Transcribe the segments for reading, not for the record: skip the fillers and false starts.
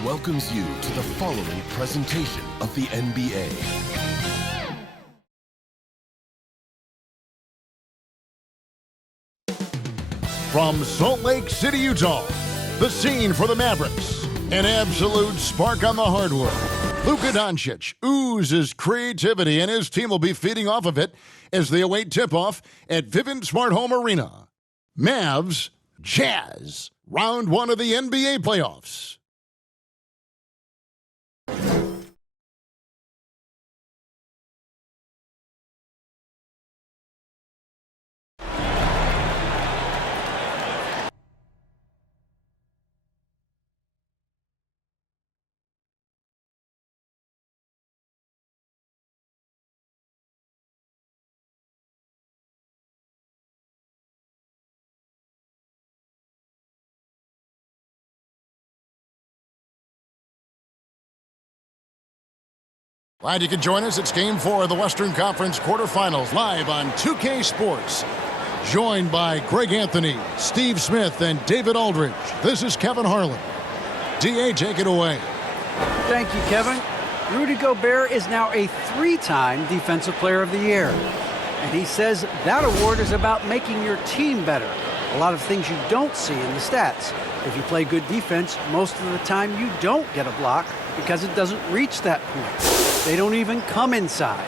Mavericks welcomes you to the following presentation of the NBA. From Salt Lake City, Utah, the scene for the Mavericks. An absolute spark on the hardwood. Luka Doncic oozes creativity, and his team will be feeding off of it as they await tip-off at Vivint Smart Home Arena. Mavs, Jazz, round one of the NBA playoffs. Glad you could join us. It's Game 4 of the Western Conference quarterfinals, live on 2K Sports. Joined by Greg Anthony, Steve Smith, and David Aldridge. This is Kevin Harlan. D.A., take it away. Thank you, Kevin. Rudy Gobert is now a three-time Defensive Player of the Year. And he says that award is about making your team better. A lot of things you don't see in the stats. If you play good defense, most of the time you don't get a block because it doesn't reach that point. They don't even come inside.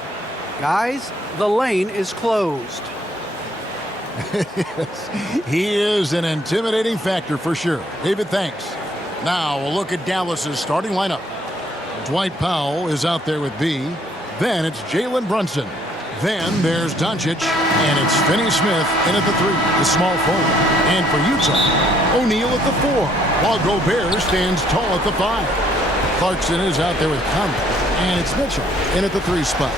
Guys, the lane is closed. He is an intimidating factor for sure. David, thanks. Now we'll look at Dallas's starting lineup. Dwight Powell is out there with B. Then it's Jalen Brunson. Then there's Doncic, and it's Finney Smith in at the 3, the small forward. And for Utah, O'Neal at the 4, while Gobert stands tall at the 5. Clarkson is out there with Conley, and it's Mitchell in at the 3 spot.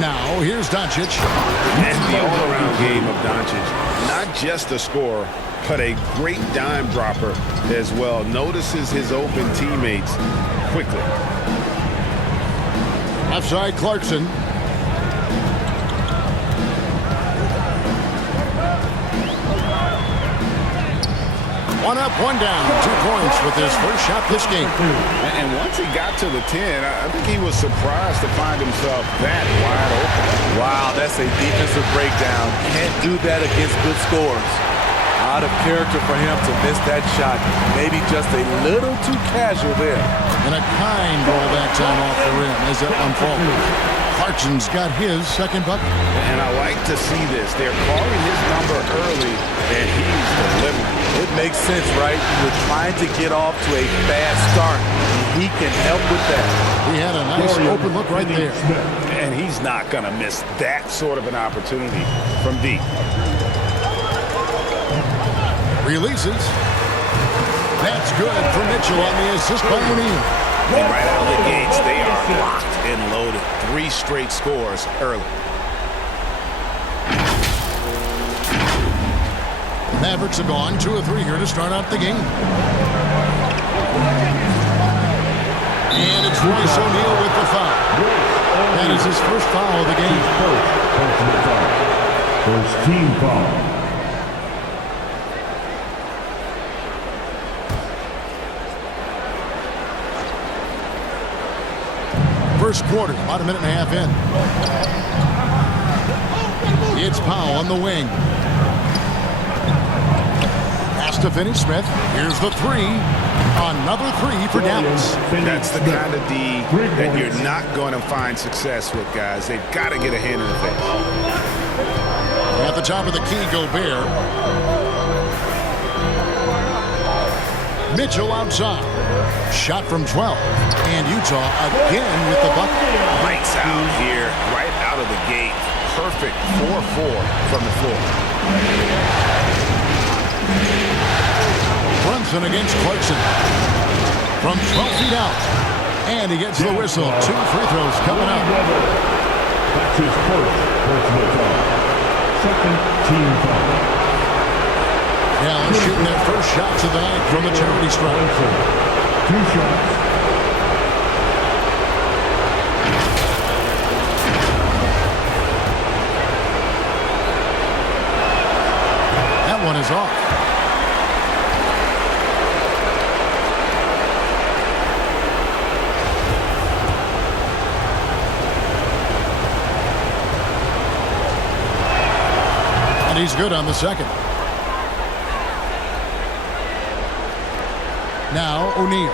Now here's Doncic. And the all-around game of Doncic. Not just a scorer, but a great dime dropper as well. Notices his open teammates quickly. Offside Clarkson. One up, one down. 2 points with his first shot this game. And once he got to the 10, I think he was surprised to find himself that wide open. Wow, that's a defensive breakdown. Can't do that against good scores. Out of character for him to miss that shot. Maybe just a little too casual there. And a kind roll that time off the rim as that one falls. Clarkson's got his second bucket. And I like to see this. They're calling his number early, and he's delivering. It makes sense, right? We're trying to get off to a bad start. He can help with that. He had a nice open look right there. And he's not going to miss that sort of an opportunity from deep. Releases. That's good for Mitchell on the assist by O'Neal. And right out of the gates, they are locked and loaded. 3 straight scores early. Mavericks have gone 2 of 3 here to start out the game. And it's Royce O'Neal with the foul. That is his first foul of the game. First team foul. First quarter, about a minute and a half in. It's Powell on the wing. Pass to Finney Smith. Here's the 3. Another 3 for Dallas. That's the kind of D that you're not going to find success with, guys. They've got to get a hand in the face. At the top of the key, Gobert. Mitchell outside. Shot from 12. And Utah again with the bucket. Lights out here, right out of the gate. Perfect 4-4 from the floor. Brunson against Clarkson. From 12 feet out. And he gets the whistle. 2 free throws coming up. That's his first personal foul. Second team foul. Dallas shooting their first shots of the night from the charity stripe. 2 shots. That one is off. he's good on the second. Now O'Neal.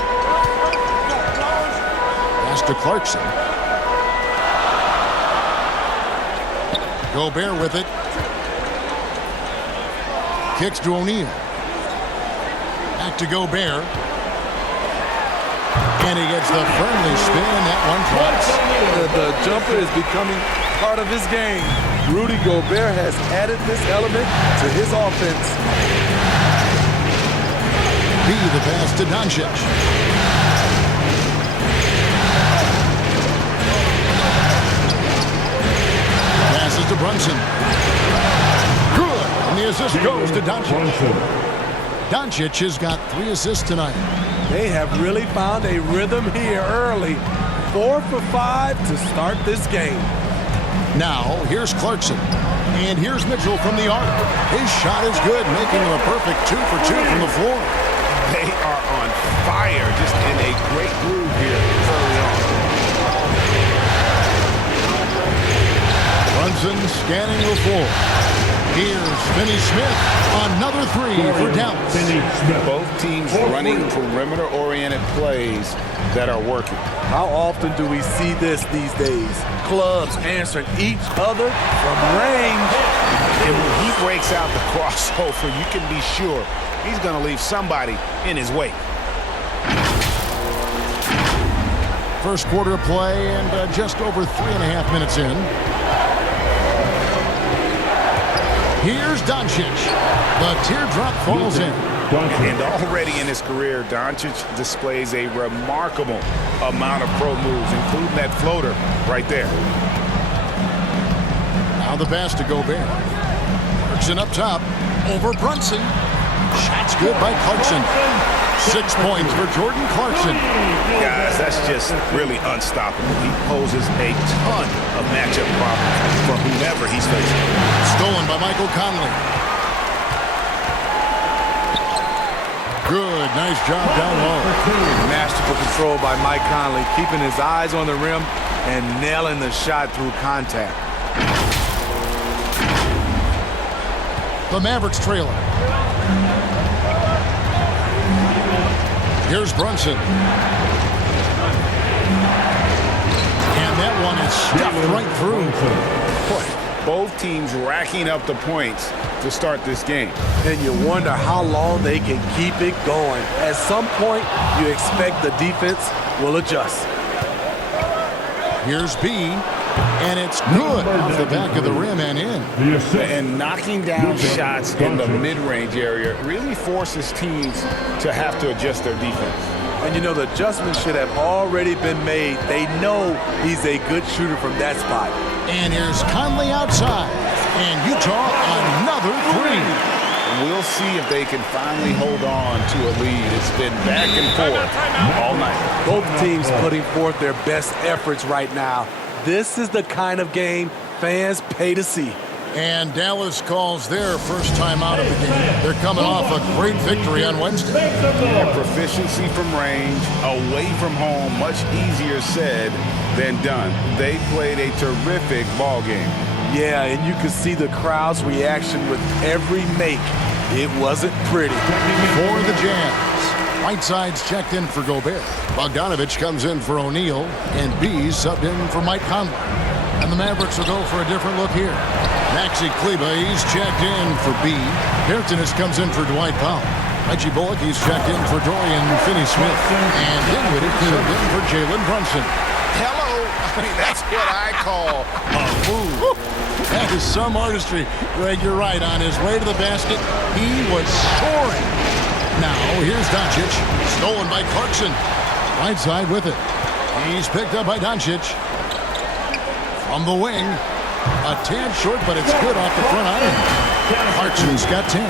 Pass to Clarkson. Gobert with it. Kicks to O'Neal. Back to Gobert. And he gets the firmly spin. That one drops. The jumper is becoming part of his game. Rudy Gobert has added this element to his offense. The pass to Doncic. Passes to Brunson. Good. And the assist goes to Doncic. Doncic has got 3 assists tonight. They have really found a rhythm here early. 4 for 5 to start this game. Now, here's Clarkson. And here's Mitchell from the arc. His shot is good, making him a perfect 2 for 2 from the floor. They are on fire, just in a great groove here early on. Brunson scanning the floor. Here's Finney Smith. Another 3 for Dallas. Both teams running perimeter-oriented plays that are working. How often do we see this these days? Clubs answering each other from range. And when he breaks out the crossover, you can be sure he's going to leave somebody in his wake. First quarter play and just over 3.5 minutes in. Here's Doncic. The teardrop falls in. And already in his career, Doncic displays a remarkable amount of pro moves, including that floater right there. Now the pass to Gobert. Clarkson up top. Over Brunson. Shot's good by Clarkson. 6 points for Jordan Clarkson. Guys, that's just really unstoppable. He poses a ton of matchup problems for whomever he's facing. Stolen by Michael Conley. Good, nice job down low. Masterful control by Mike Conley, keeping his eyes on the rim and nailing the shot through contact. The Mavericks trailer. Here's Brunson. And that one is stuffed right through. Both teams racking up the points to start this game. And you wonder how long they can keep it going. At some point, you expect the defense will adjust. Here's B, and it's good off the back of the rim and in. And knocking down shots in the mid-range area really forces teams to have to adjust their defense. And you know, the adjustments should have already been made. They know he's a good shooter from that spot. And here's Conley outside. And Utah another 3. We'll see if they can finally hold on to a lead. It's been back and forth all night. Both teams putting forth their best efforts right now. This is the kind of game fans pay to see. And Dallas calls their first time out of the game. They're coming off a great victory on Wednesday. Yeah, proficiency from range, away from home, much easier said than done. They played a terrific ball game. Yeah, and you could see the crowd's reaction with every make. It wasn't pretty. For the Jazz, Whiteside's checked in for Gobert. Bogdanovich comes in for O'Neal, and B subbed in for Mike Conley. And the Mavericks will go for a different look here. Maxi Kleba, he's checked in for B. Hairtonist comes in for Dwight Powell. Reggie Bullock, he's checked in for Dorian Finney-Smith. And Dinwiddie subbed in for Jalen Brunson. Hello. I mean, that's what I call a move. That is some artistry. Greg, you're right. On his way to the basket, he was soaring. Now, here's Doncic. Stolen by Clarkson. Right side with it. He's picked up by Doncic. From the wing. A tad short, but it's good off the front iron. Clarkson's got 10.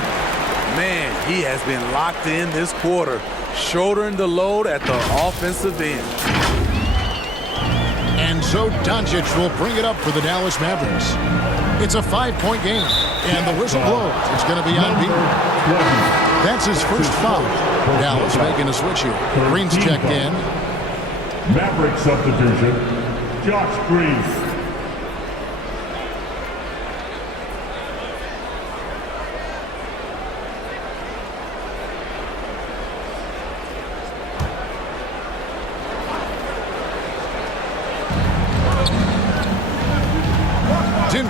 Man, he has been locked in this quarter, shouldering the load at the offensive end. And so Doncic will bring it up for the Dallas Mavericks. It's a 5-point game, and the whistle blows. It's going to be on B. That's his first foul. Dallas making a switch here. Green's checked in. Mavericks substitution, Josh Green.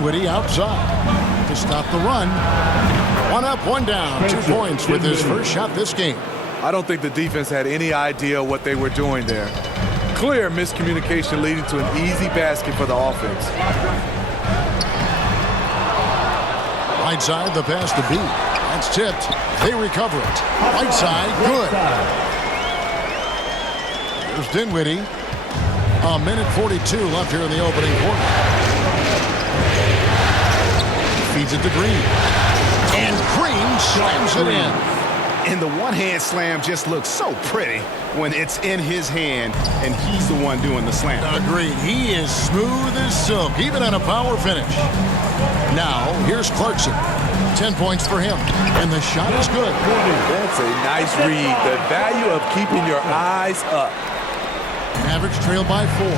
Dinwiddie outside to stop the run. One up, one down. 2 points with his first shot this game. I don't think the defense had any idea what they were doing there. Clear miscommunication leading to an easy basket for the offense. Right side, the pass to B. That's tipped. They recover it. Right side, good. There's Dinwiddie. A minute 42 left here in the opening quarter. Feeds it to Green. And Green slams it in. And the one-hand slam just looks so pretty when it's in his hand and he's the one doing the slam. Agreed. He is smooth as silk, even on a power finish. Now, here's Clarkson. 10 points for him. And the shot is good. That's a nice read. The value of keeping your eyes up. Mavericks trail by 4.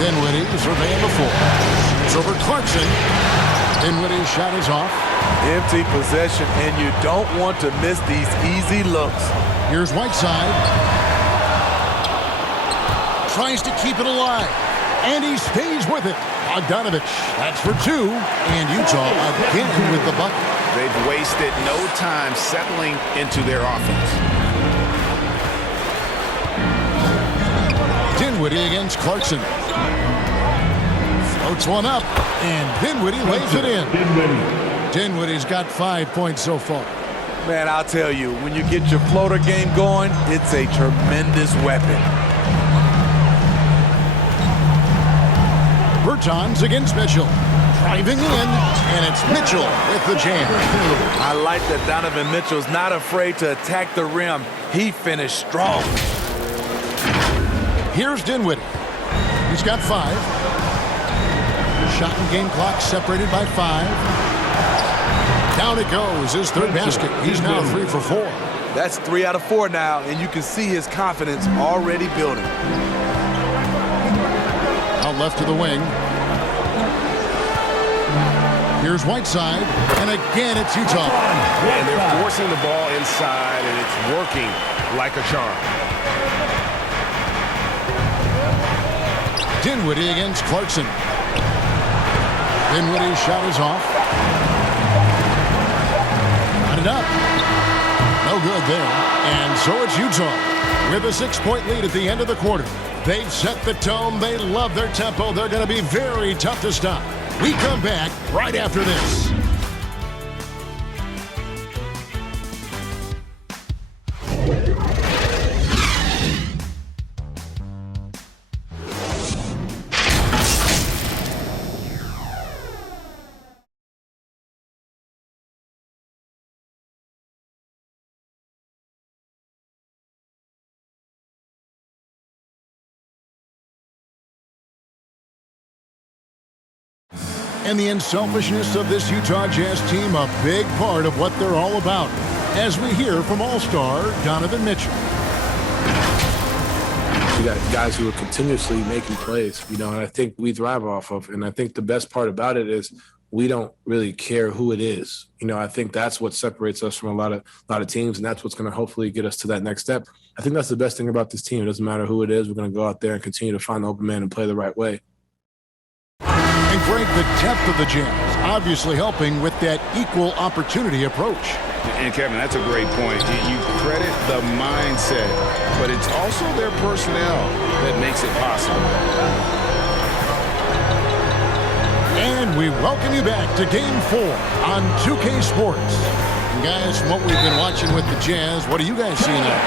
Dinwiddie surveying the 4. It's over Clarkson. Dinwiddie's shot is off. Empty possession, and you don't want to miss these easy looks. Here's Whiteside. Tries to keep it alive. And he stays with it. Bogdanovich, that's for 2. And Utah again with the bucket. They've wasted no time settling into their offense. Dinwiddie against Clarkson. Floats one up, and Dinwiddie lays it in. Dinwiddie's got 5 points so far. Man, I'll tell you, when you get your floater game going, it's a tremendous weapon. Bertans against Mitchell. Driving in, and it's Mitchell with the jam. I like that Donovan Mitchell's not afraid to attack the rim. He finished strong. Here's Dinwiddie. He's got 5. Shot and game clock separated by 5. Down it goes, his third basket. He's now 3 for 4. That's 3 out of 4 now, and you can see his confidence already building. Out left to the wing. Here's Whiteside, and again it's Utah. And they're forcing the ball inside, and it's working like a charm. Dinwiddie against Clarkson. Dinwiddie's shot is off. Got it up. No good there. And so it's Utah with a 6-point lead at the end of the quarter. They've set the tone. They love their tempo. They're going to be very tough to stop. We come back right after this. And the unselfishness of this Utah Jazz team, a big part of what they're all about, as we hear from All-Star Donovan Mitchell. You got guys who are continuously making plays, and I think we thrive off of. And I think the best part about it is we don't really care who it is. I think that's what separates us from a lot of teams, and that's what's going to hopefully get us to that next step. I think that's the best thing about this team. It doesn't matter who it is. We're going to go out there and continue to find the open man and play the right way. And Greg, the depth of the Jazz obviously helping with that equal opportunity approach. And Kevin, that's a great point. You credit the mindset, but it's also their personnel that makes it possible. And we welcome you back to Game 4 on 2K Sports. And guys, from what we've been watching with the Jazz, what are you guys seeing out?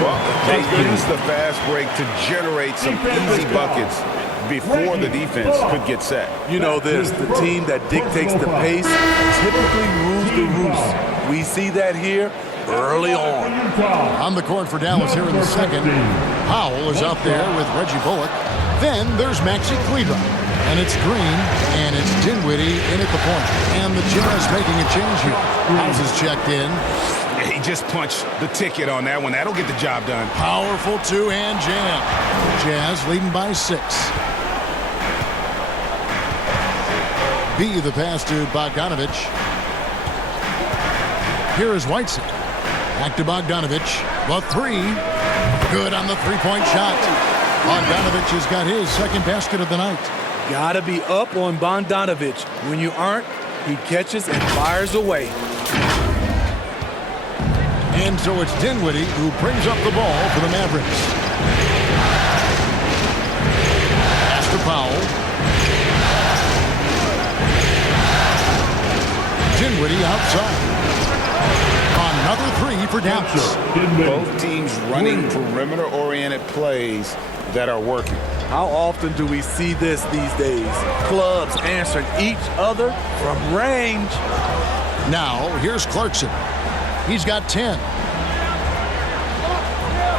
Well, they use the fast break to generate some easy buckets before the defense could get set. You know this, the team that dictates the pace typically rules the roost. We see that here early on. On the court for Dallas here in the second. Powell is out there with Reggie Bullock. Then there's Maxi Kleber. And it's Green, and it's Dinwiddie in at the point. And the Jazz making a change here. House is checked in. He just punched the ticket on that one. That'll get the job done. Powerful two-hand jam. Jazz leading by 6. B, the pass to Bogdanovich. Here is Whiteside. Back to Bogdanovich. The 3. Good on the 3-point shot. Bogdanovich has got his second basket of the night. Gotta be up on Bogdanovich. When you aren't, he catches and fires away. And so it's Dinwiddie who brings up the ball for the Mavericks. Pass to Powell. Dinwiddie outside. Another three for Dallas. Both teams running perimeter-oriented plays that are working. How often do we see this these days? Clubs answering each other from range. Now, here's Clarkson. He's got 10.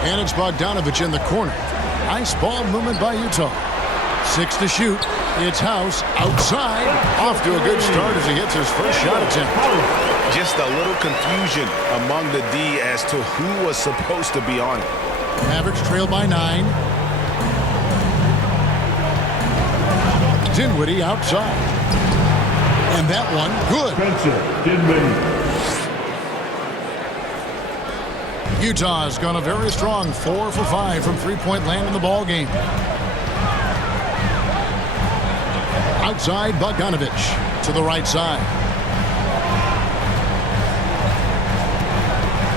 And it's Bogdanovich in the corner. Nice ball movement by Utah. 6 to shoot. It's House outside. Off to a good start as he hits his first shot attempt. Just a little confusion among the D as to who was supposed to be on it. Mavericks trail by 9. Dinwiddie outside. And that one, good. Spencer Dinwiddie. Utah's gone a very strong 4 for 5 from three-point land in the ball game. Outside, Bogdanovich to the right side.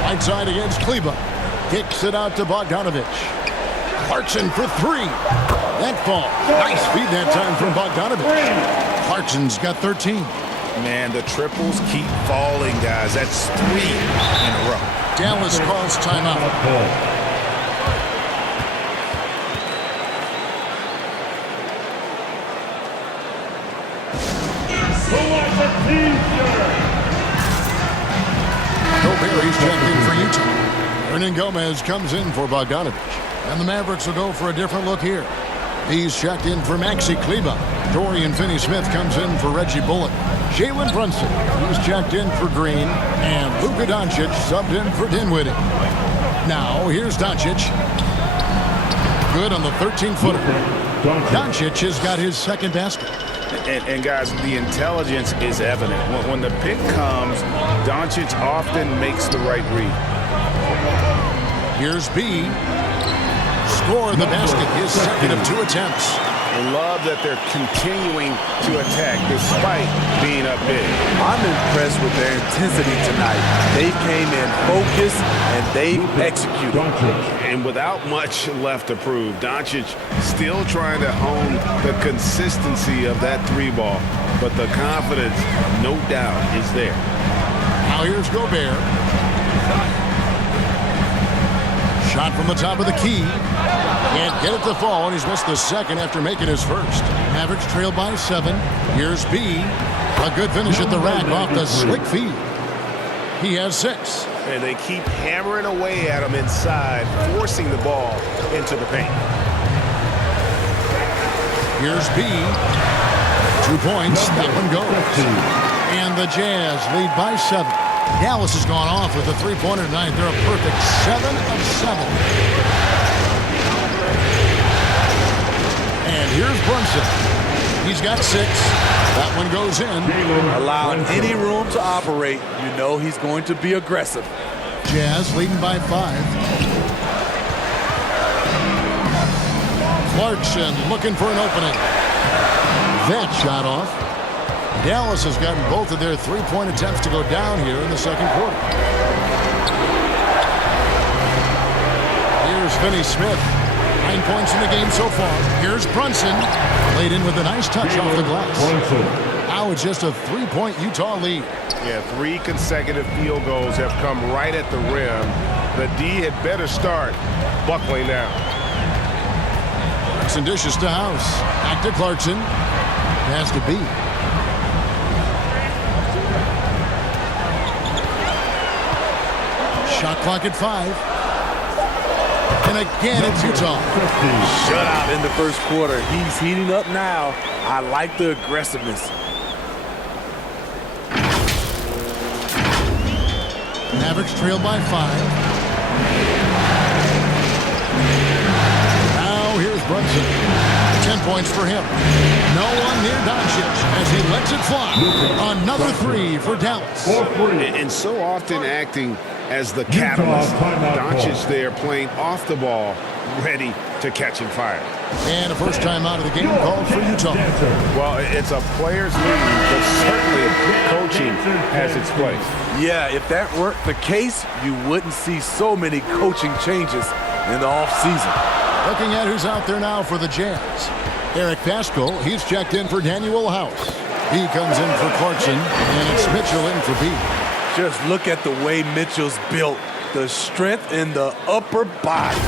Right side against Kleba. Kicks it out to Bogdanovich. Clarkson for 3. That fall. Nice feed that time from Bogdanovich. Clarkson's got 13. Man, the triples keep falling, guys. That's 3 in a row. Dallas calls timeout. Gobert checked in for Utah. Hernan Gomez comes in for Bogdanovich. And the Mavericks will go for a different look here. He's checked in for Maxi Kleba. Dorian Finney-Smith comes in for Reggie Bullock. Jalen Brunson, he's checked in for Green. And Luka Doncic subbed in for Dinwiddie. Now, here's Doncic. Good on the 13-footer. Doncic has got his second basket. And guys, the intelligence is evident. When the pick comes, Doncic often makes the right read. Here's B. Score the basket, his second of 2 attempts. Love that they're continuing to attack despite being up big. I'm impressed with their intensity tonight. They came in focused and they executed. And without much left to prove, Doncic still trying to hone the consistency of that 3-ball. But the confidence, no doubt, is there. Now here's Gobert. Shot from the top of the key. Can't get it to fall, and he's missed the second after making his first. Mavericks trail by 7. Here's B. A good finish at the rack off the slick feed. He has 6. And they keep hammering away at him inside, forcing the ball into the paint. Here's B. 2 points. That one goes. And the Jazz lead by 7. Dallas has gone off with a 3-pointer tonight. They're a perfect 7 of 7. And here's Brunson. He's got 6. That one goes in. Allowed any room to operate, you know he's going to be aggressive. Jazz leading by 5. Clarkson looking for an opening. That shot off. Dallas has gotten both of their 3-point attempts to go down here in the second quarter. Here's Finney-Smith. 9 points in the game so far. Here's Brunson. Laid in with a nice touch off the glass. Now it's just a 3-point Utah lead. Yeah, 3 consecutive field goals have come right at the rim. The D had better start buckling down. Clarkson dishes to House. Back to Clarkson. Has to be. Shot clock at 5. And again, it's Utah. Shutout in the first quarter. He's heating up now. I like the aggressiveness. Mavericks trail by 5. Now here's Brunson. 10 points for him. No one near Doncic as he lets it fly. Another three for Dallas. And so often acting as the catalyst. Doncic there playing off the ball, ready to catch and fire. And a first time out of the game called for Utah. Well, it's a player's league, but certainly coaching has its place. Yeah, if that weren't the case, you wouldn't see so many coaching changes in the offseason. Looking at who's out there now for the Jazz. Eric Paschal, he's checked in for Daniel House. He comes in for Clarkson, and it's Mitchell in for B. Just look at the way Mitchell's built. The strength in the upper body.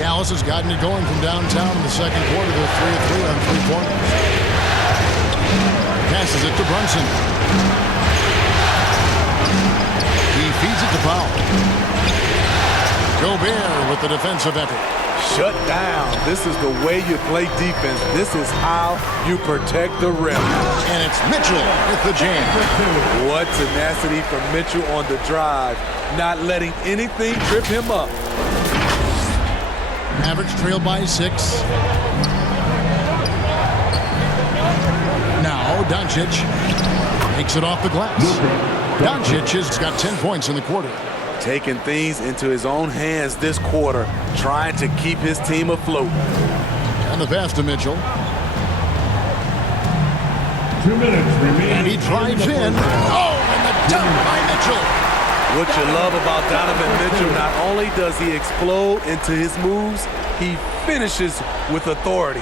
Dallas has gotten it going from downtown in the second quarter. They're 3-3 on 3 pointers. Passes it to Brunson. He feeds it to Powell. Gobert with the defensive effort. Shut down. This is the way you play defense. This is how you protect the rim. And it's Mitchell with the jam. What tenacity from Mitchell on the drive. Not letting anything trip him up. Mavericks trail by 6. Now Doncic makes it off the glass. Doncic has got 10 points in the quarter. Taking things into his own hands this quarter, trying to keep his team afloat. And the pass to Mitchell. 2 minutes remaining. And he drives in. Oh, and the dunk by Mitchell. What you love about Donovan Mitchell, not only does he explode into his moves, he finishes with authority.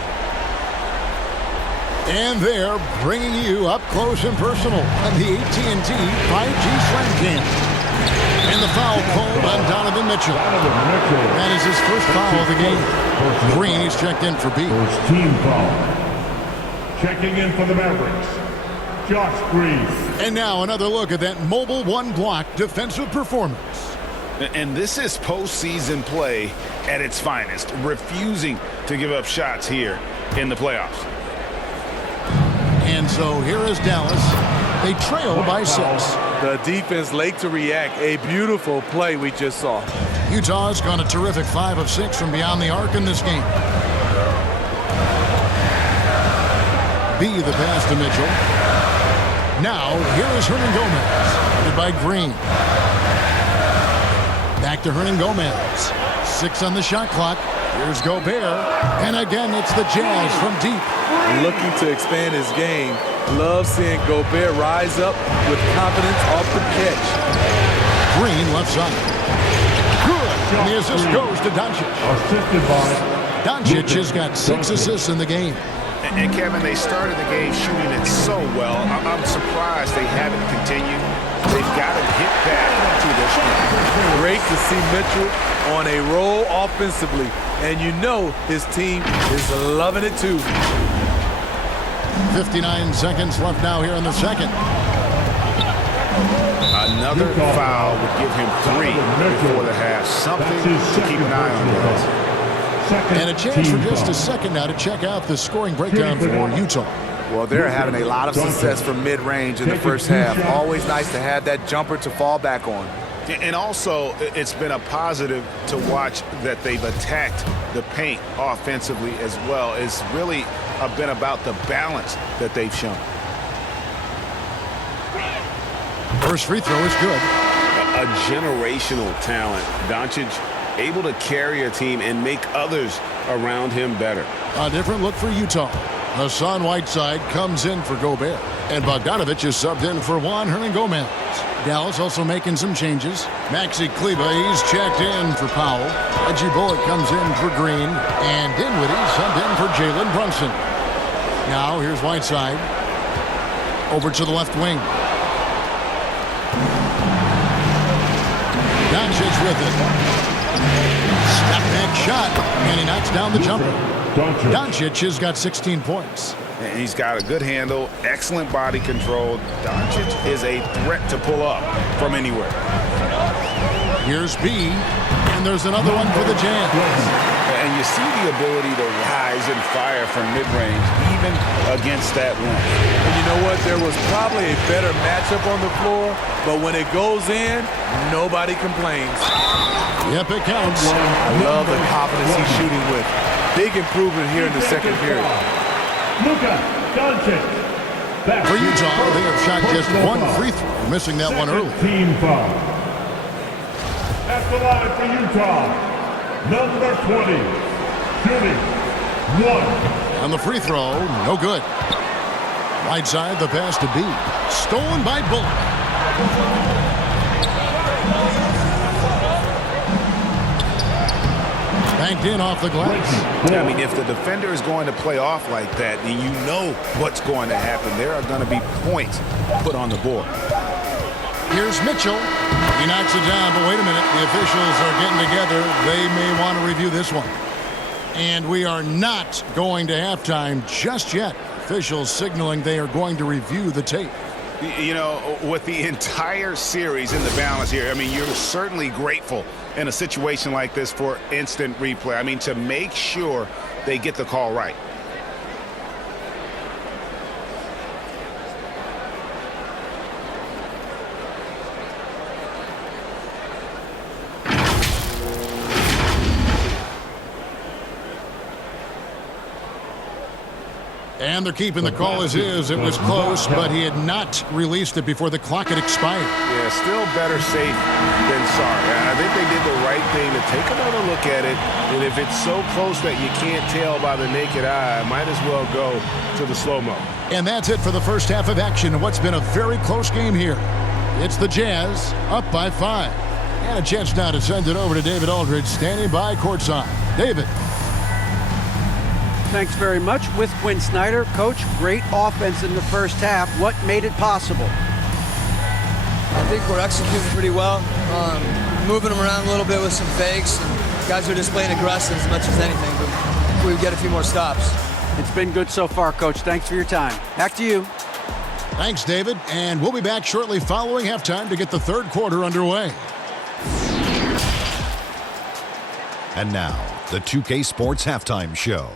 And they're bringing you up close and personal on the AT&T 5G Slam Cam. And the foul called on Donovan Mitchell. That is his first foul of the game. Green is checked in for B. First team foul. Checking in for the Mavericks, Josh Green. And now another look at that mobile one-block defensive performance. And this is postseason play at its finest, refusing to give up shots here in the playoffs. And so here is Dallas. They trail by 6. The defense late to react. A beautiful play we just saw. Utah's gone a terrific 5 of 6 from beyond the arc in this game. B, the pass to Mitchell. Now, here is Hernan Gomez, guarded by Green. Back to Hernan Gomez. 6 on the shot clock. Here's Gobert. And again, it's the Jazz from deep. Looking to expand his game. Love seeing Gobert rise up with confidence off the catch. Green left side. Good. And the assist goes to Doncic. Assisted by Doncic has got 6 assists in the game. And Kevin, they started the game shooting it so well. I'm surprised they haven't continued. They've got to get back to their strength. Great to see Mitchell on a roll offensively. And you know his team is loving it too. 59 seconds left now here in the second. Another foul would give him 3 before the half. Something to keep an eye on, guys. And a chance for just a second now to check out the scoring breakdown for Utah. Well, they're having a lot of success from mid-range in the first half. Always nice to have that jumper to fall back on. And also, it's been a positive to watch that they've attacked the paint offensively as well. It's really been about the balance that they've shown. First free throw is good. A generational talent. Doncic able to carry a team and make others around him better. A different look for Utah. Hassan Whiteside comes in for Gobert. And Bogdanovich is subbed in for Juan Hernan Gomez. Dallas also making some changes. Maxi Kleber, he's checked in for Powell. Reggie Bullock comes in for Green. And Dinwiddie subbed in for Jalen Brunson. Now here's Whiteside. Over to the left wing. Doncic with it. Step back shot. And he knocks down the jumper. Doncic has got 16 points. And he's got a good handle, excellent body control. Doncic is a threat to pull up from anywhere. Here's B, and there's another one for the Jazz. And you see the ability to rise and fire from mid-range, even against that length. And you know what? There was probably a better matchup on the floor, but when it goes in, nobody complains. Yep, it counts. I love the confidence he's shooting with. Big improvement here in the second period. Luka Doncic. For Utah, they have shot just one free throw, missing that one early. Team foul. At the line for Utah, number 20, shooting 1. On the free throw, no good. Right side, the pass to B. Stolen by Bullock. Banked in off the glass. I mean, if the defender is going to play off like that, then you know what's going to happen. There are going to be points put on the board. Here's Mitchell. He knocks it down, but wait a minute. The officials are getting together. They may want to review this one. And we are not going to halftime just yet. Officials signaling they are going to review the tape. You know, with the entire series in the balance here, I mean, you're certainly grateful in a situation like this for instant replay. I mean, to make sure they get the call right. And they're keeping the call as is. It was close, but he had not released it before the clock had expired. Yeah, still better safe than sorry. I think they did the right thing to take another look at it. And if it's so close that you can't tell by the naked eye, might as well go to the slow-mo. And that's it for the first half of action in what's been a very close game here. It's the Jazz up by 5. And a chance now to send it over to David Aldridge, standing by courtside. David. Thanks very much. With Quinn Snyder, Coach, great offense in the first half. What made it possible? I think we're executing pretty well. Moving them around a little bit with some fakes. And guys are just playing aggressive as much as anything, but we get a few more stops. It's been good so far, Coach. Thanks for your time. Back to you. Thanks, David. And we'll be back shortly following halftime to get the third quarter underway. And now, the 2K Sports Halftime Show.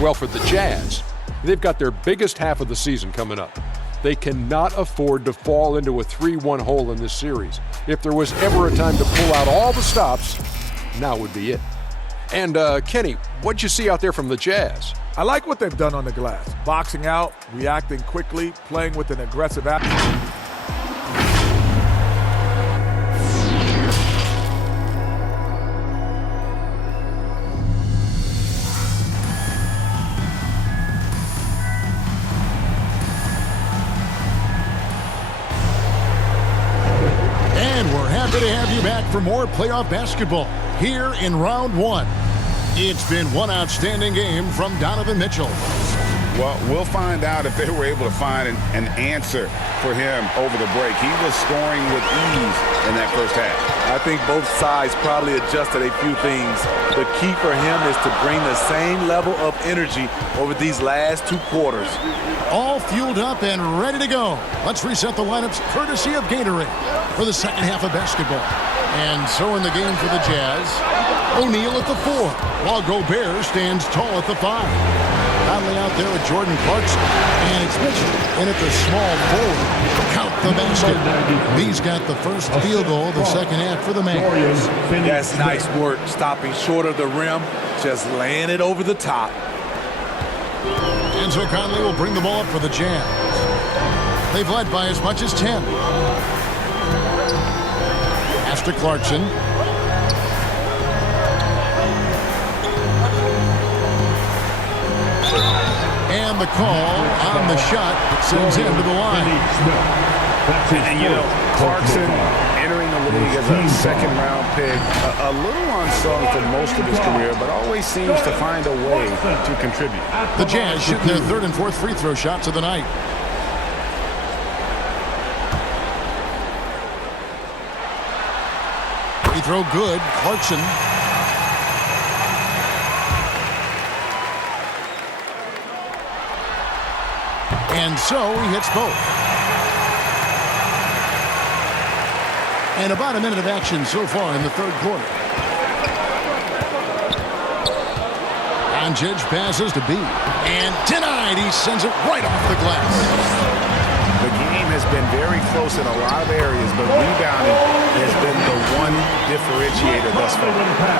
Well, for the Jazz, they've got their biggest half of the season coming up. They cannot afford to fall into a 3-1 hole in this series. If there was ever a time to pull out all the stops, now would be it. And, Kenny, what'd you see out there from the Jazz? I like what they've done on the glass. Boxing out, reacting quickly, playing with an aggressive attitude. To have you back for more playoff basketball here in round 1. It's been one outstanding game from Donovan Mitchell. Well, we'll find out if they were able to find an answer for him over the break. He was scoring with ease in that first half. I think both sides probably adjusted a few things. The key for him is to bring the same level of energy over these last 2 quarters. All fueled up and ready to go. Let's reset the lineups courtesy of Gatorade for the second half of basketball. And so in the game for the Jazz, O'Neal at the 4, while Gobert stands tall at the 5. Conley out there with Jordan Clarkson. And it's Mitchell in at the small forward. Count the basket. He's got the first field goal of the second half for the Mavericks. That's nice work, stopping short of the rim, just laying it over the top. And so Conley will bring the ball up for the Jazz. They've led by as much as 10. Pass to Clarkson. And the call on the shot that sends him to the line. And, you know, Clarkson entering the league as a second-round pick, a little unsung for most of his career, but always seems to find a way to contribute. The Jazz shooting their third and fourth free throw shots of the night. Free throw good. Clarkson. And so he hits both. And about a minute of action so far in the third quarter. Doncic passes to B. And denied. He sends it right off the glass. The game has been very close in a lot of areas, but rebounding has been the one differentiator thus far.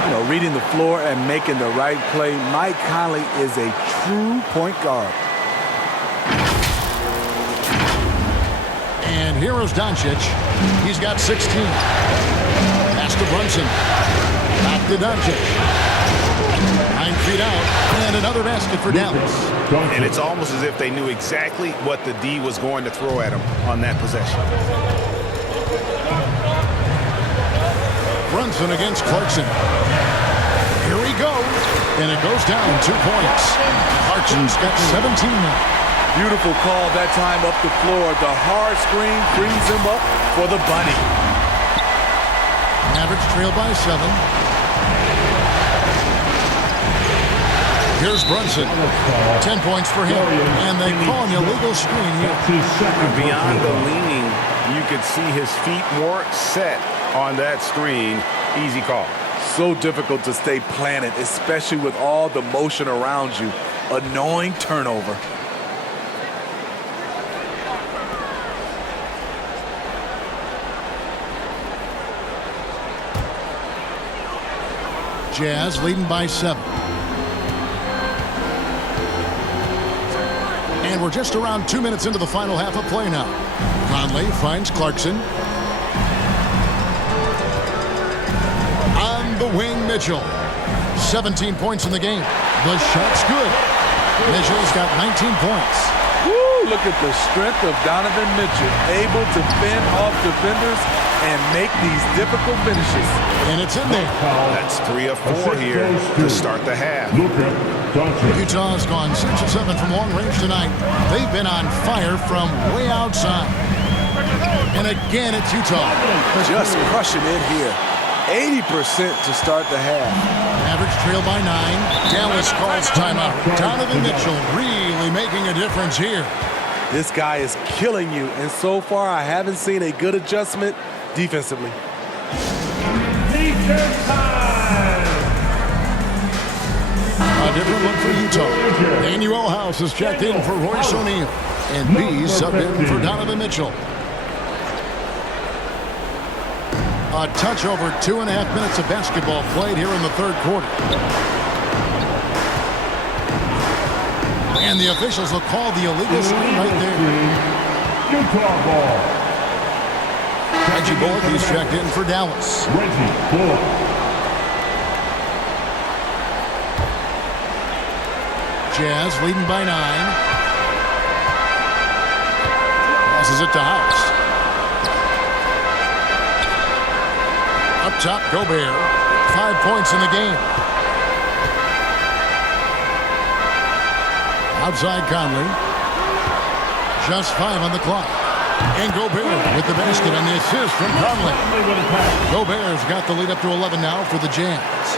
You know, reading the floor and making the right play. Mike Conley is a true point guard. And here is Doncic. He's got 16. Pass to Brunson. Back to Doncic. 9 feet out. And another basket for Dallas. And it's almost as if they knew exactly what the D was going to throw at him on that possession. Brunson against Clarkson. Here he goes. And it goes down 2 points. Clarkson's got 17 now. Beautiful call that time up the floor. The hard screen frees him up for the bunny. Mavericks trail by 7. Here's Brunson. 10 points for him. And they call an illegal screen here. Beyond the leaning, you could see his feet weren't set on that screen. Easy call. So difficult to stay planted, especially with all the motion around you. Annoying turnover. Jazz leading by 7. And we're just around 2 minutes into the final half of play now. Conley finds Clarkson. On the wing, Mitchell. 17 points in the game. The shot's good. Mitchell's got 19 points. Woo, look at the strength of Donovan Mitchell. Able to fend off defenders and make these difficult finishes. And it's in there. That's 3 of 4 here to start the half. Utah's gone 6 of 7 from long range tonight. They've been on fire from way outside. And again, it's Utah. Just crushing it here. 80% to start the half. Mavericks trail by 9. Dallas calls timeout. Donovan Mitchell really making a difference here. This guy is killing you, and so far I haven't seen a good adjustment defensively. Defense time! A different look for Utah. Daniel House is checked in for Royce O'Neal. And B subbed in for Donovan Mitchell. A touch over 2.5 minutes of basketball played here in the third quarter. And the officials will call the illegal screen right there. Utah ball. Reggie Bullock, he's checked in for Dallas. Reggie Bullock. Jazz leading by 9. Passes it to House. Up top, Gobert. 5 points in the game. Outside Conley. Just 5 on the clock. And Gobert with the basket and the assist from Conley. Gobert's got the lead up to 11 now for the Jazz.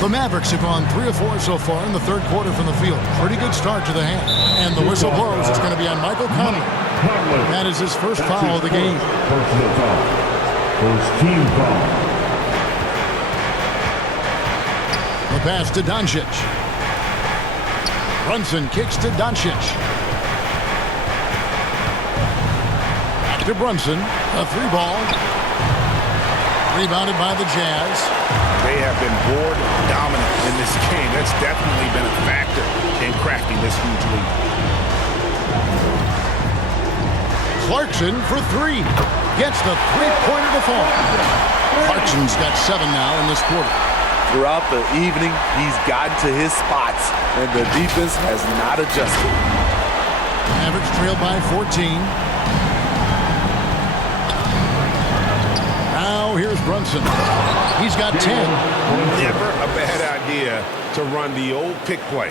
The Mavericks have gone 3 of 4 so far in the third quarter from the field. Pretty good start to the half. And the whistle blows. It's going to be on Michael Conley. That is his first foul of the game. Personal foul. First team foul. The pass to Doncic. Brunson kicks to Doncic. Back to Brunson. A 3-ball. Rebounded by the Jazz. They have been board dominant in this game. That's definitely been a factor in crafting this huge lead. Clarkson for 3. Gets the three-pointer to fall. Clarkson's got 7 now in this quarter. Throughout the evening, he's gotten to his spots, and the defense has not adjusted. Mavericks trail by 14. Now here's Brunson. He's got 10. Never a bad idea to run the old pick play.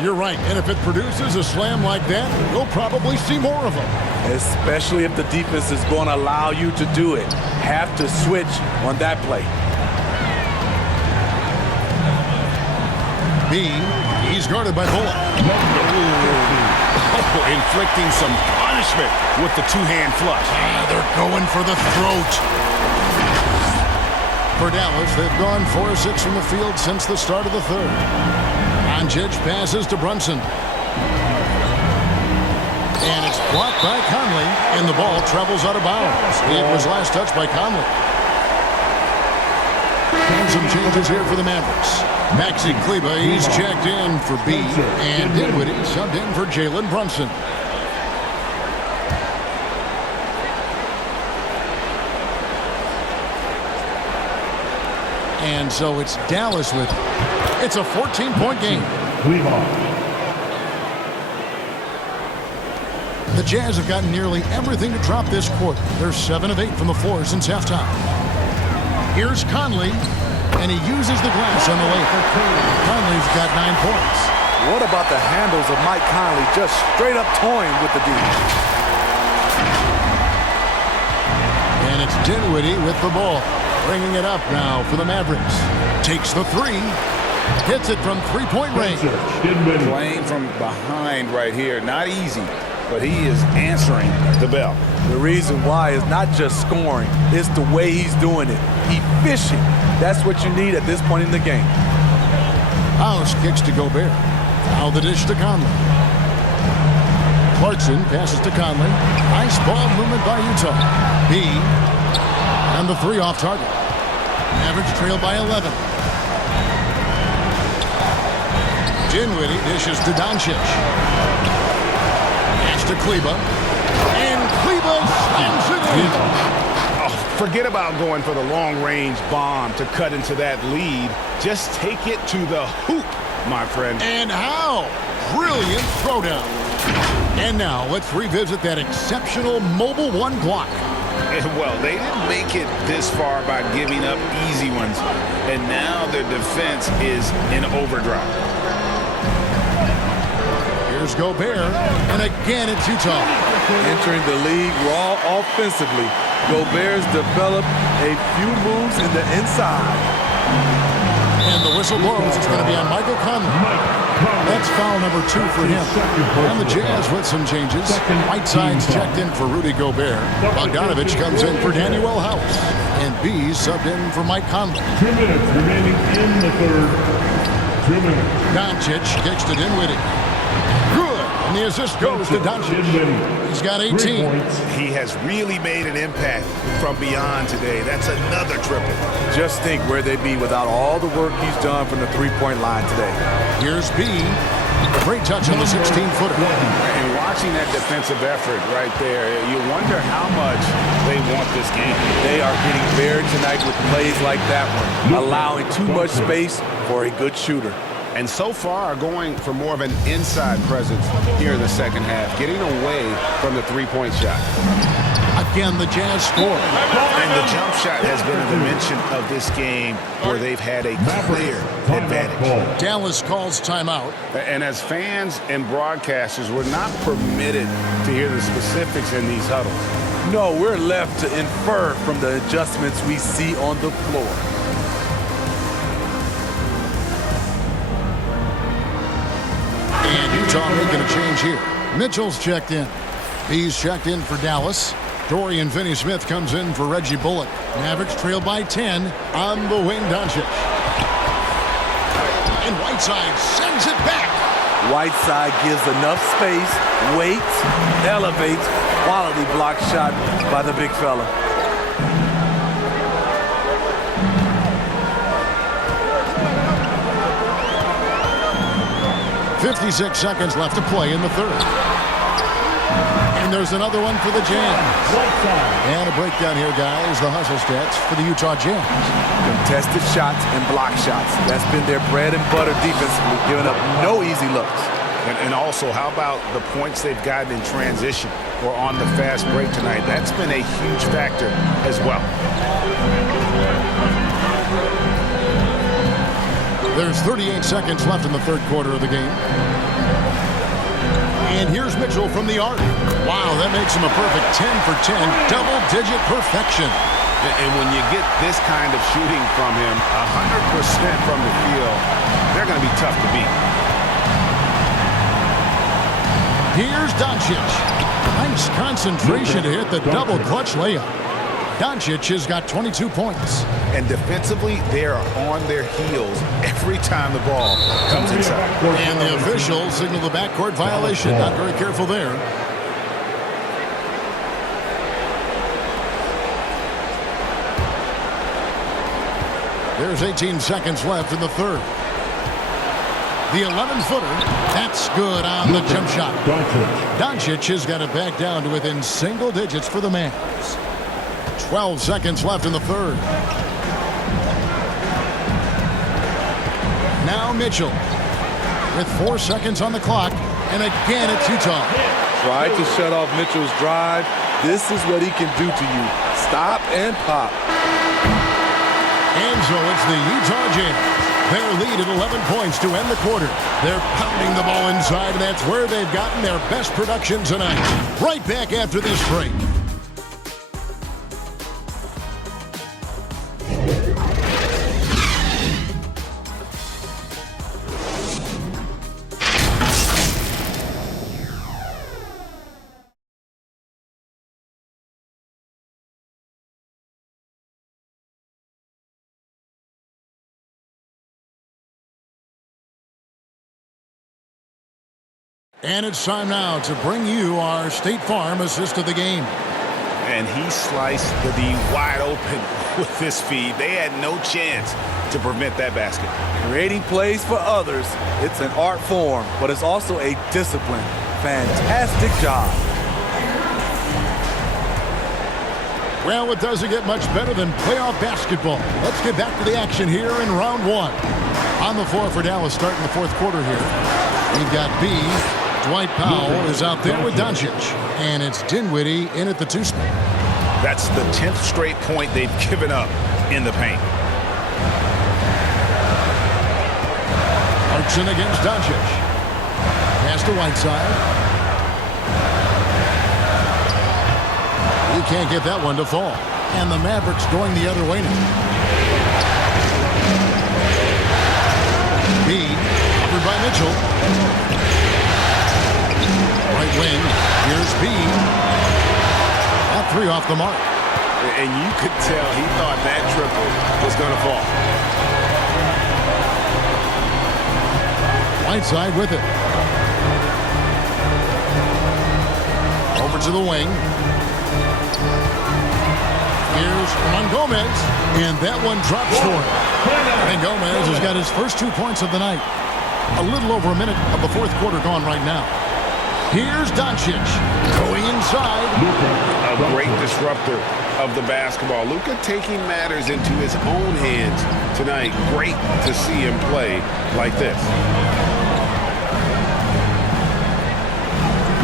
You're right. And if it produces a slam like that, we'll probably see more of them. Especially if the defense is going to allow you to do it. Have to switch on that play. He's guarded by Bullock. Inflicting some punishment with the two-hand flush. They're going for the throat. For Dallas, they've gone 4-6 from the field since the start of the third. Doncic passes to Brunson. And it's blocked by Conley, and the ball travels out of bounds. It was last touched by Conley. And some changes here for the Mavericks. Maxi Kleber, he's checked in for B, and Dinwiddie subbed in for Jalen Brunson. And so it's Dallas with it. It's a 14-point game. The Jazz have gotten nearly everything to drop this quarter. They're 7 of 8 from the floor since halftime. Here's Conley, and he uses the glass on the layup. Conley's got 9 points. What about the handles of Mike Conley just straight up toying with the D? And it's Dinwiddie with the ball. Bringing it up now for the Mavericks. Takes the three. Hits it from three-point range. Playing from behind right here. Not easy, but he is answering the bell. The reason why is not just scoring. It's the way he's doing it. Efficient. That's what you need at this point in the game. House kicks to Gobert. Now the dish to Conley. Clarkson passes to Conley. Nice ball movement by Utah. B. And the three off target. Mavericks trail by 11. Dinwiddie dishes to Doncic. Pass to Kleber. And Kleber slams it in. Oh, forget about going for the long-range bomb to cut into that lead. Just take it to the hoop, my friend. And how? Brilliant throwdown. And now let's revisit that exceptional mobile one block. Well, they didn't make it this far by giving up easy ones, and now their defense is in overdrive. Here's Gobert, and again it's Utah. Entering the league raw offensively, Gobert's developed a few moves in the inside. And the whistle blows. It's going to be on Michael Conley. That's foul number 2 for him. And the Jazz with some changes. Whiteside's checked in for Rudy Gobert. Bogdanovich comes in for Danuel House. And B subbed in for Mike Conley. 2 minutes remaining in the third. 2 minutes. Doncic kicks to Dinwiddie. Good. And the assist goes to Doncic. He's got 18. He has really made an impact from beyond today. That's another triple. Just think where they'd be without all the work he's done from the three-point line today. Here's B. Great touch on the 16-footer. And watching that defensive effort right there, you wonder how much they want this game. They are getting buried tonight with plays like that one, allowing too much space for a good shooter. And so far are going for more of an inside presence here in the second half, getting away from the three-point shot. Again, the Jazz score. And the jump shot has been a dimension of this game where they've had a clear advantage. Dallas calls timeout. And as fans and broadcasters, we're not permitted to hear the specifics in these huddles. No, we're left to infer from the adjustments we see on the floor. And Utah making a change here. Mitchell's checked in. He's checked in for Dallas. Dorian Finney-Smith comes in for Reggie Bullock. Mavericks trail by 10 on the wing. Doncic. And Whiteside sends it back. Whiteside gives enough space, waits, elevates. Quality block shot by the big fella. .56 seconds left to play in the third. And there's another one for the Jazz. And a breakdown here, guys. The hustle stats for the Utah Jazz. Contested shots and block shots. That's been their bread and butter defensively, giving up no easy looks. And also, how about the points they've gotten in transition or on the fast break tonight? That's been a huge factor as well. There's 38 seconds left in the third quarter of the game. And here's Mitchell from the arc. Wow, that makes him a perfect 10 for 10, double-digit perfection. And when you get this kind of shooting from him, 100% from the field, they're going to be tough to beat. Here's Doncic. Nice concentration to hit the double clutch layup. Doncic has got 22 points. And defensively, they are on their heels every time the ball comes inside. And the officials signal the backcourt violation. Not very careful there. There's 18 seconds left in the third. The 11-footer, that's good on the jump shot. Doncic has got it back down to within single digits for the Mavs. 12 seconds left in the third. Now Mitchell with 4 seconds on the clock, and again it's Utah. Tried to shut off Mitchell's drive. This is what he can do to you. Stop and pop. And so it's the Utah Jazz. Their lead at 11 points to end the quarter. They're pounding the ball inside, and that's where they've gotten their best production tonight. Right back after this break. And it's time now to bring you our State Farm assist of the game. And he sliced the D wide open with this feed. They had no chance to prevent that basket. Creating plays for others, it's an art form, but it's also a discipline. Fantastic job. Well, it doesn't get much better than playoff basketball. Let's get back to the action here in round one. On the floor for Dallas starting the fourth quarter here. We've got B. Dwight Powell is out there with Doncic. And it's Dinwiddie in at the 2 spot. That's the 10th straight point they've given up in the paint. Clarkson against Doncic. Pass to Whiteside. He can't get that one to fall. And the Mavericks going the other way now. B, covered by Mitchell. Right wing, here's B. That 3 off the mark. And you could tell he thought that triple was going to fall. Whiteside with it. Over to the wing. Here's Juan Gomez, and that one drops for him. And Gomez has got his first 2 points of the night. A little over a minute of the fourth quarter gone right now. Here's Doncic going inside. A great disruptor of the basketball. Luka taking matters into his own hands tonight. Great to see him play like this.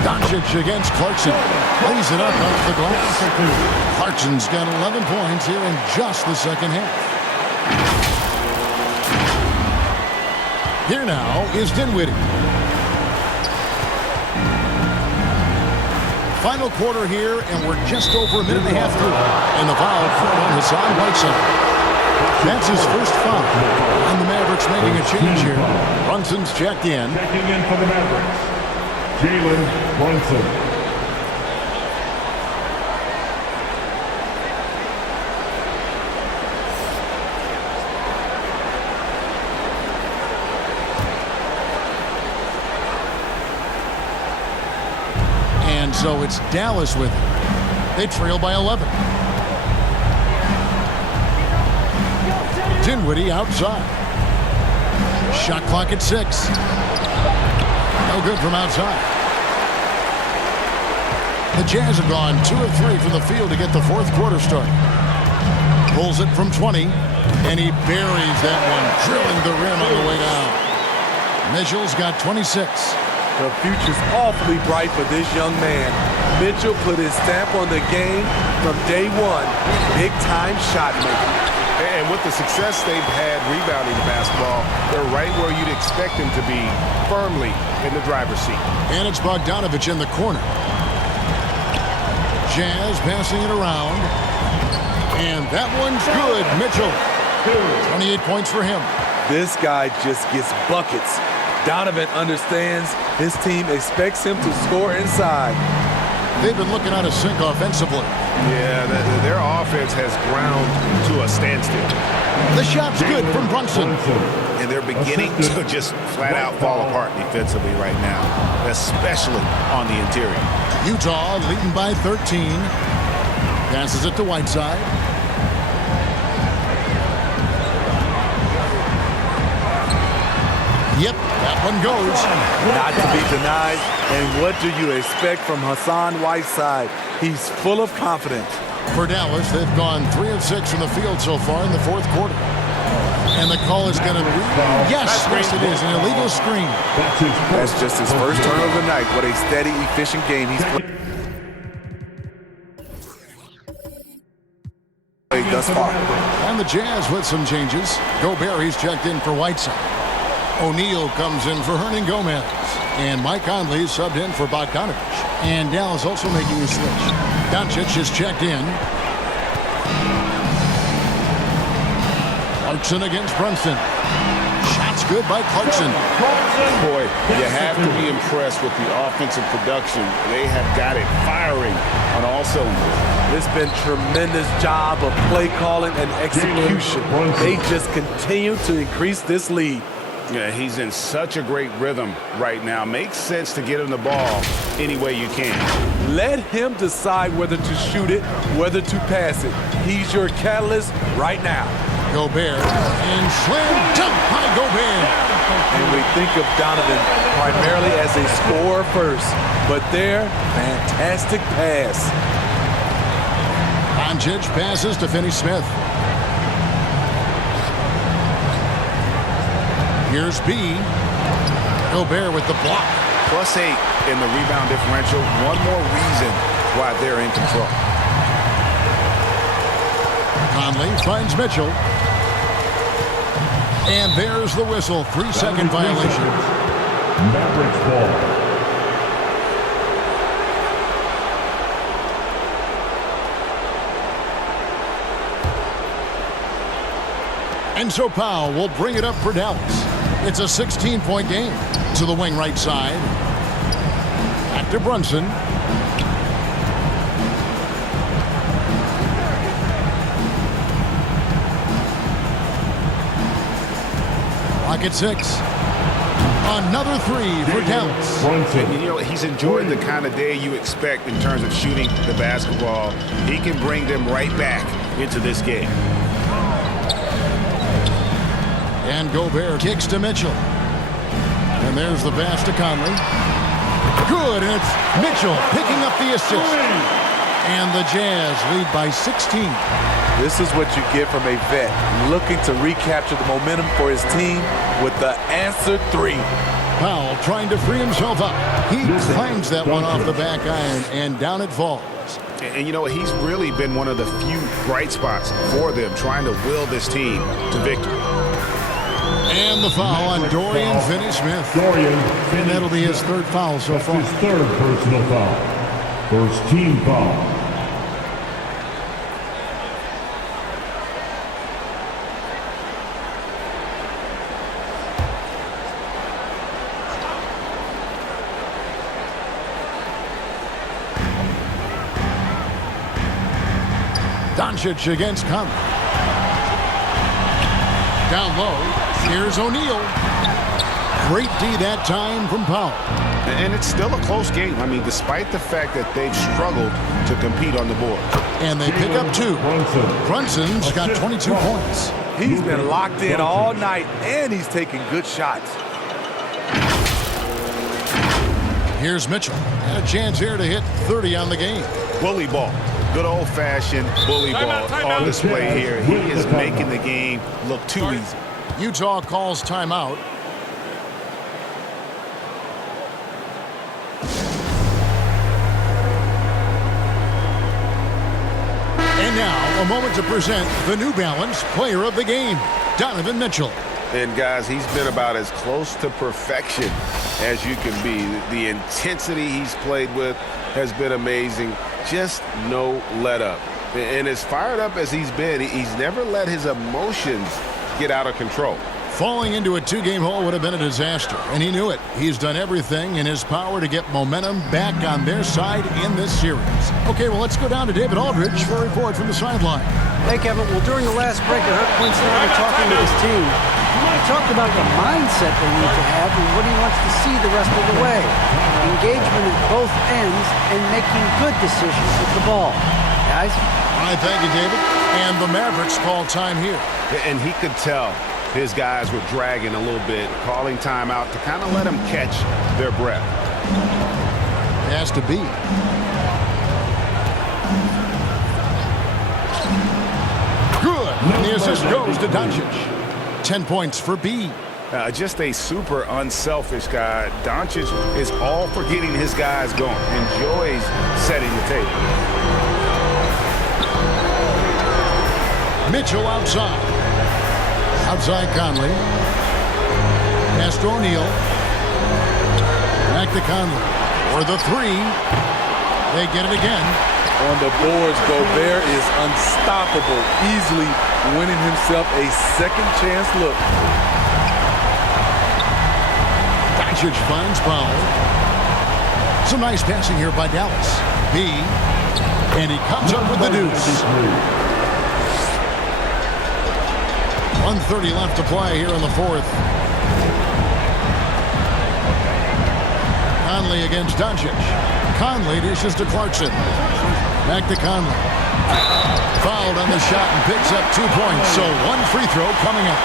Doncic against Clarkson. Lays it up off the glass. Clarkson's got 11 points here in just the second half. Here now is Dinwiddie. Final quarter here, and we're just over a minute and a half through. And the foul on Hassan Whiteside. That's his first foul. And the Mavericks making a change here. Brunson's checked in. Checking in for the Mavericks, Jalen Brunson. So it's Dallas with it. They trail by 11. Dinwiddie outside. Shot clock at 6. No good from outside. The Jazz have gone 2 of 3 from the field to get the fourth quarter started. Pulls it from 20, and he buries that one, drilling the rim on the way down. Mitchell's got 26. The future's awfully bright for this young man. Mitchell put his stamp on the game from day one. Big-time shot maker. And with the success they've had rebounding the basketball, they're right where you'd expect them to be, firmly in the driver's seat. And it's Bogdanovich in the corner. Jazz passing it around. And that one's good. Mitchell. 28 points for him. This guy just gets buckets. Donovan understands his team expects him to score inside. They've been looking out of sync offensively. Yeah, their offense has ground to a standstill. The shot's good from Brunson. And they're beginning to just flat out fall apart defensively right now, especially on the interior. Utah leading by 13. Passes it to Whiteside. Yep, that one goes. Not to be denied. And what do you expect from Hassan Whiteside? He's full of confidence. For Dallas, they've gone 3 of 6 from the field so far in the fourth quarter. And the call is going to be, yes, it is, an illegal screen. That's just his first turnover of the night. What a steady, efficient game he's played thus far. And the Jazz with some changes. Gobert, he's checked in for Whiteside. O'Neal comes in for Hernan Gomez. And Mike Conley subbed in for Bogdanovich. And Dallas also making a switch. Doncic is checked in. Clarkson against Brunson. Shots good by Clarkson. Boy, you have to be impressed with the offensive production. They have got it firing on all cylinders. It's been tremendous job of play calling and execution. They just continue to increase this lead. Yeah, he's in such a great rhythm right now. Makes sense to get him the ball any way you can. Let him decide whether to shoot it, whether to pass it. He's your catalyst right now. Gobert and slam dunk by Gobert. And we think of Donovan primarily as a scorer first, but their fantastic pass. Doncic passes to Finney-Smith. Here's B. Gobert with the block. +8 in the rebound differential. One more reason why they're in control. Conley finds Mitchell. And there's the whistle. 3-second violation. Mavericks ball. And so Powell will bring it up for Dallas. It's a 16-point game. To the wing right side. Back to Brunson. Clock at 6. Another 3 for Dallas. And you know, he's enjoying the kind of day you expect in terms of shooting the basketball. He can bring them right back into this game. And Gobert kicks to Mitchell. And there's the pass to Conley. Good, and it's Mitchell picking up the assist. And the Jazz lead by 16. This is what you get from a vet looking to recapture the momentum for his team with the answer 3. Powell trying to free himself up. He clangs that one off the back iron, and down it falls. And you know, he's really been one of the few bright spots for them, trying to will this team to victory. And the foul on Dorian Finney-Smith. And that'll be his 3rd foul so far. His 3rd personal foul. First team foul. Doncic against Conley. Down low. Here's O'Neal. Great D that time from Powell. And it's still a close game. I mean, despite the fact that they've struggled to compete on the board. And they pick up 2. Brunson's got 22 points. He's been locked in all night, and he's taking good shots. Here's Mitchell. And a chance here to hit 30 on the game. Bully ball. Good old-fashioned bully ball on display here. He is making the game look too easy. Utah calls timeout. a moment to present the New Balance Player of the Game, Donovan Mitchell. And guys, he's been about as close to perfection as you can be. The intensity he's played with has been amazing. Just no let up. And as fired up as he's been, he's never let his emotions get out of control. Falling into a two-game hole would have been a disaster, and he knew it. He's done everything in his power to get momentum back on their side in this series. Okay, well, let's go down to David Aldridge for a report from the sideline. Hey, Kevin. Well, during the last break, I heard Quinn Snyder talking with his team. He talked about the mindset they need to have and what he wants to see the rest of the way. Engagement at both ends and making good decisions with the ball. Guys? All right, thank you, David. And the Mavericks call time here. And he could tell his guys were dragging a little bit, calling timeout to kind of let them catch their breath. Has to be. Good. And the assist goes to Doncic. 10 points for B. Just a super unselfish guy. Doncic is all for getting his guys going. Enjoys setting the table. Mitchell outside. Outside Conley. Pass to O'Neal. Back to Conley. For the three. They get it again. On the boards, Gobert is unstoppable, easily winning himself a second chance look. Doncic finds Powell. Some nice passing here by Dallas. B. And he comes up with the deuce. 1:30 left to play here in the fourth. Conley against Doncic. Conley dishes to Clarkson. Back to Conley. Fouled on the shot and picks up 2 points. So one free throw coming up.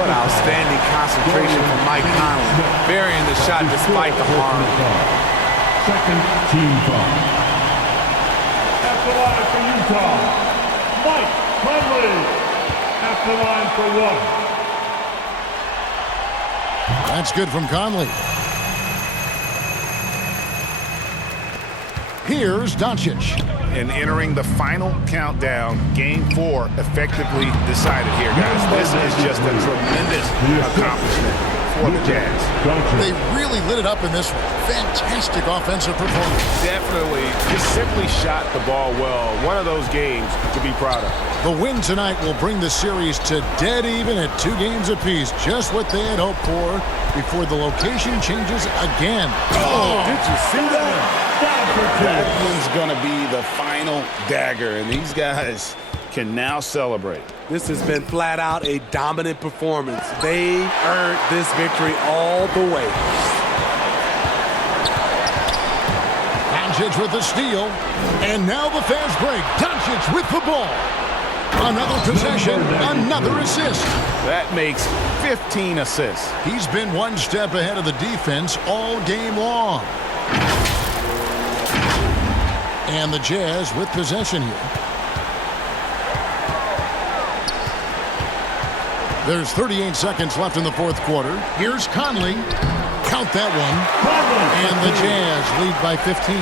What outstanding concentration from Mike Conley. Burying the shot despite the harm. Second team foul. At the line for Utah, Mike Conley. At the line for one. That's good from Conley. Here's Doncic. And entering the final countdown, Game 4 effectively decided here, guys. This is just a tremendous accomplishment for the Jazz. They really lit it up in this one. Fantastic offensive performance. Definitely just simply shot the ball well. One of those games to be proud of. The win tonight will bring the series to dead even at 2 games apiece. Just what they had hoped for before the location changes again. Oh, did you see that? That one's going to be the final dagger, and these guys can now celebrate. This has been flat out a dominant performance. They earned this victory all the way. Doncic with the steal, and now the fast break. Doncic with the ball. Another possession, another assist. That makes 15 assists. He's been one step ahead of the defense all game long. And the Jazz with possession here. There's 38 seconds left in the fourth quarter. Here's Conley. Count that one. And the Jazz lead by 15.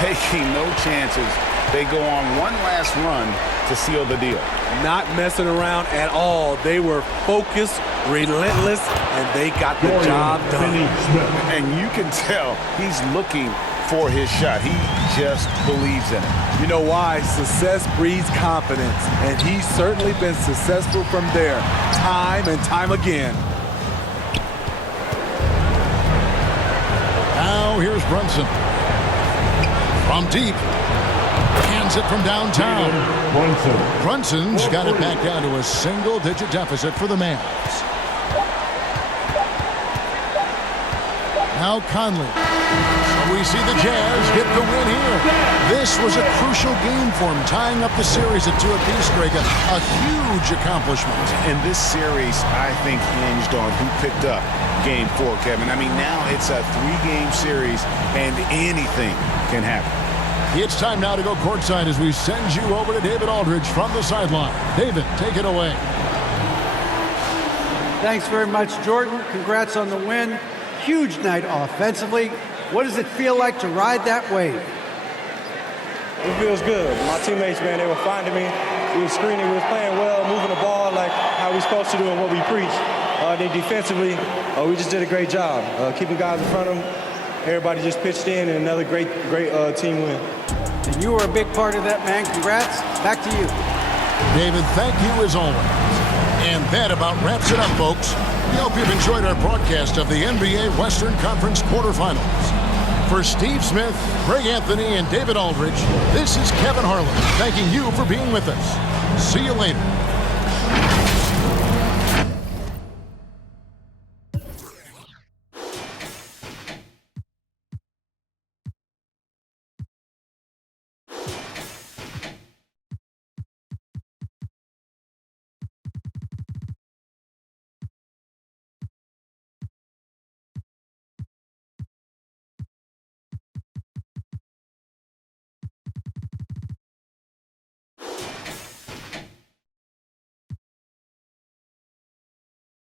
Taking no chances. They go on one last run to seal the deal. Not messing around at all. They were focused, relentless, and they got the job done. And you can tell he's looking for his shot. He just believes in it. You know why? Success breeds confidence, and he's certainly been successful from there, time and time again. Now here's Brunson. From deep. Hands it from downtown. Brunson's got it back down to a single-digit deficit for the Mavs. Now Conley. We see the Jazz get the win here. This was a crucial game for him, tying up the series at 2 apiece, Greg. A huge accomplishment. And this series, I think, hinged on who picked up Game 4, Kevin. I mean, now it's a 3-game series, and anything can happen. It's time now to go courtside as we send you over to David Aldridge from the sideline. David, take it away. Thanks very much, Jordan. Congrats on the win. Huge night offensively. What does it feel like to ride that wave? It feels good. My teammates, man, they were finding me. We were screening, we were playing well, moving the ball like how we're supposed to do and what we preach. Then defensively, we just did a great job. Keeping guys in front of them. Everybody just pitched in, and another great team win. And you were a big part of that, man. Congrats. Back to you. David, thank you as always. And that about wraps it up, folks. We hope you've enjoyed our broadcast of the NBA Western Conference quarterfinals. For Steve Smith, Greg Anthony, and David Aldridge, this is Kevin Harlan thanking you for being with us. See you later.